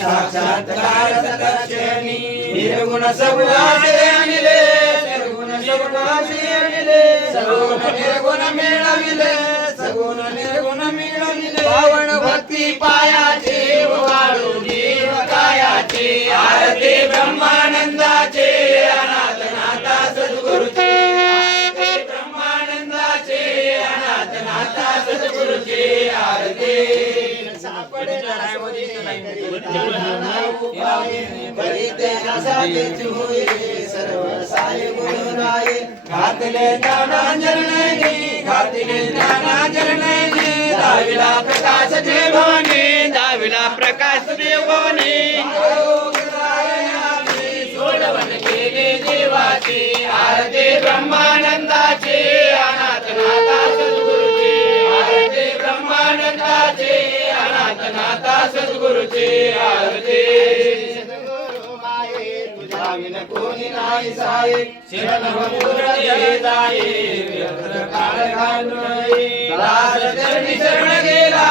साक्षात्कार सदक्षिणी निर्गुण सगुणाचे अनिले निर्गुण सगुणाचे अनिले सगुण निर्गुण मिळविले सगुण निर्गुण मिळविले पावन भक्ती पायाचे वाळू जीव कायाचे आरती ब्रह्मानंदाचे अनाथनाथा सद्गुरुचे आरती ब्रह्मानंदाचे अनाथनाथा सद्गुरुचे आरती सापडे सर्व साई गुरुराये घातले ज्ञानांजनैनी घातले ज्ञानांजनैनी दाविला प्रकाश जे भवानी दाविला प्रकाश देव भवानी सोडवण केले देवाचे आरती ब्रह्मानंदाचे अनाथनाथा सद्गुरुचे आरती ब्रह्मानंदाचे अनाथनाथा सद्गुरुचे आरती विन कोणी नाही साये शरण मुद्रे जाये व्यर्थ काळ घालून दास चरणी शरण गेला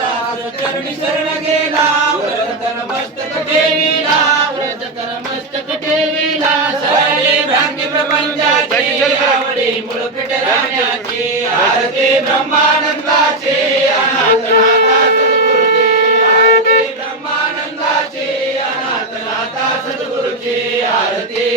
दास चरणी शरण गेला व्रतन मस्तक ठेविला व्रतन मस्तक ठेविला सगळे भ्रांती प्रपंचाची आवडी मुळपीठ राहण्याची आरती ब्रह्मानंदाचे अनाथनाथा सद्गुरुचे आरती ब्रह्मानंदाचे अनाथनाथा सद्गुरुचे आरती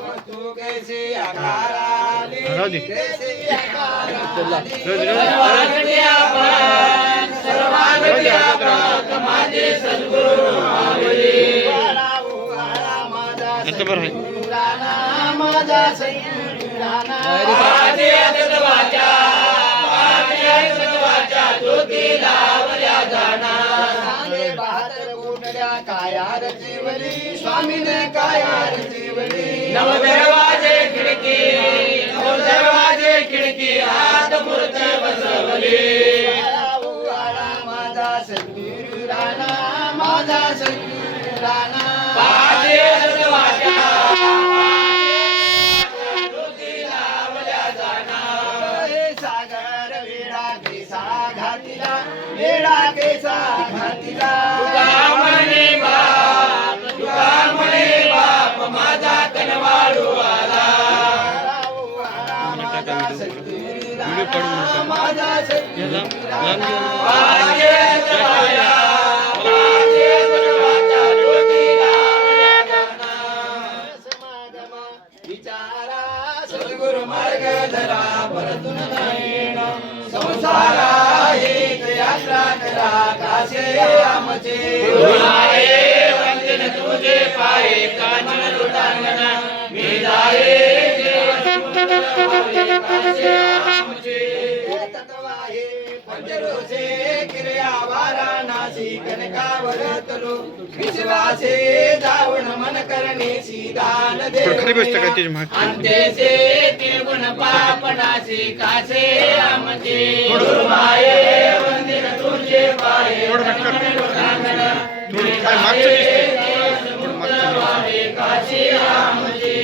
वस्तु कैसे आकाराली कैसे आकाराली सर्वागती आपण सर्वागती आपण माझे सद्गुरु माऊली माझा सद्गुराना माझे सद्वाचा माझे सद्वाचा ज्योती लावल्या जाना सांगे बहादर कुंडल्या कायार जीवली स्वामीने कायार जीवली नव दरवाजे खिडकी आत मूर्त बसवली माझा सद्गुराना माझा सद्गुराना माझे सद्वाचा वेडा केसा घातिला तुका म्हणे बाप माझा कनवाळू आला माझा सद्गुराना माझा सद्गुराना माझे सद्वाचा माझे सद्वाचा ज्योती लावल्या जाना समागम विचारा सद्गुरु मार्ग धरा परतून नयन संसारा यात्रा करा काशे आमचे गुरुमाये वंदन तुझे पाये कांचन लोटांगना मी जाये काशे आमचे तत्वाहे पंचरोसे क्रिया वाराणसी कनकावरतलो विश्वासे जावण मन करणे दान दे अंतेसे त्रिगुण पापनासी काशे आमचे गुरुमाये वंदन तुझे पाये काशे आमचे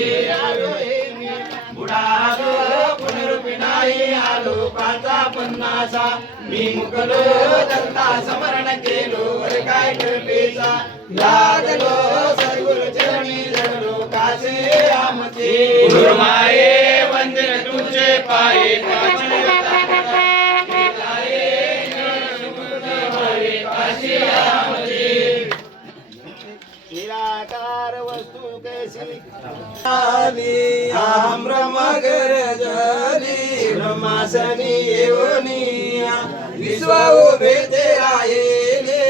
बुडालो पुनरुपी नाही आलो पाचा पन्नासा मी मुकलो दत्ता स्मरण केलो वर काय कृपेचा लागलो सद्गुरु चरणी जडलो काशे आमचे गुरुमाये वंदन तुझे पाये निराकार वस्तु कैसी अहम ब्रह्म गरजली ब्रह्मासनी येवनिया विश्व उभे ते राहिले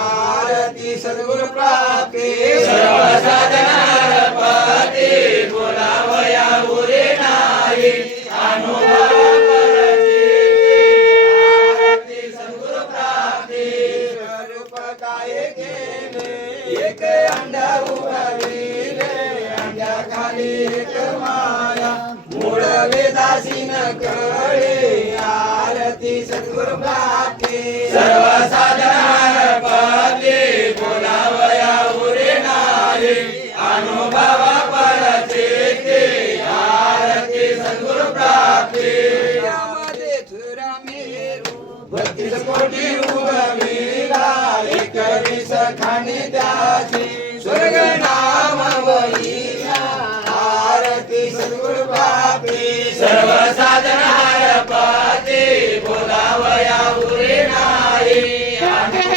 आरती सद्गुरु प्राप्ती सर्व साधनार पती बोलावया उरे नाही अनुभव आरती सद्गुरु प्राप्ती स्वरूप काय केले एक अंडा उभारले अंड्या खाली एक माया मूळ वेदासी न कळे आरती सद्गुरु प्राप्ती सर्व साधनार पती बोलावया उरे नाही अनुभव परचे आरती सद्गुरु प्राप्ती यामध्ये थुरा मेरू 32 कोटी उगविला सखानी त्याची स्वर्ग नाम वैया आरती सद्गुरु प्राप्ती सर्व साधन हरपती बोलावया उरे नाही आरती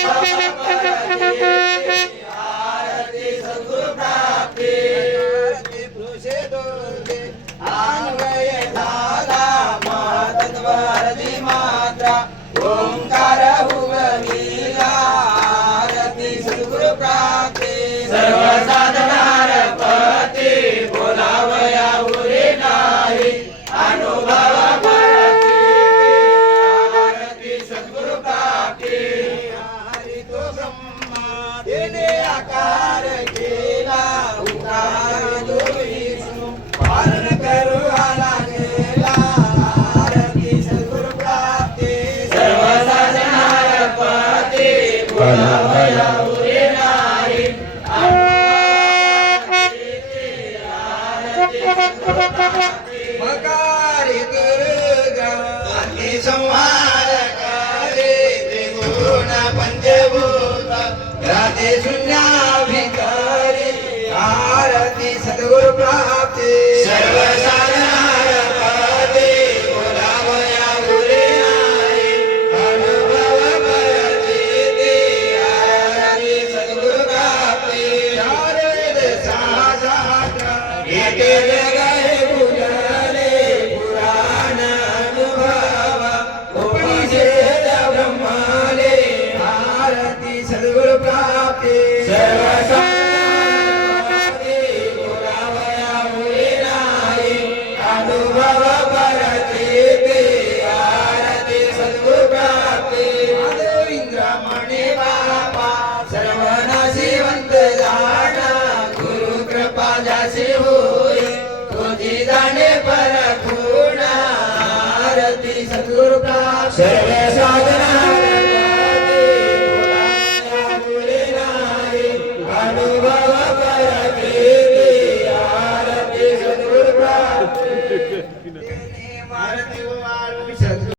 सद्गुरु प्राप्ती आरती पुरुषे दोर्दे अन्वय धारा महतत्व हरदी मात्रा ओंकार उगविला आरती सद्गुरु प्राप्ती सर्व साधन हरपती बोलावया उरे नाही अनुभव परती आरती सद्गुरु प्राप्ती हरि तो ब्रह्मा तेने आकार केला उकार तो विष्णू पालन करू आला गेला आरती सद्गुरु प्राप्ती सर्व साधन हरपती बोलावया उरे नाही मकारी दुर्गा अति संहारकारी त्रिगुण पंचभूत राधे शून्याभिकारी आरती सद्गुरु प्राप्ती सर्व साधन हरपती बोलावया उरे नाही अनुभव परती आरती सद्गुरु प्राप्ती चार वेद सहा शास्त्र एक जग हे बुजले पुराण अनुभव उपनिषद ब्रह्मले आरती सद्गुरु प्राप्ती सर्व साधन बोलावया उरे नाही अनुभव परती आरती सद्गुरु प्राप्ती इंद्र मणे बापा सर्वनाशिवंत जाणा गुरु कृपा जासी होई तुझी जाणे परखूण आरती सद्गुरु प्राप्ती सर्व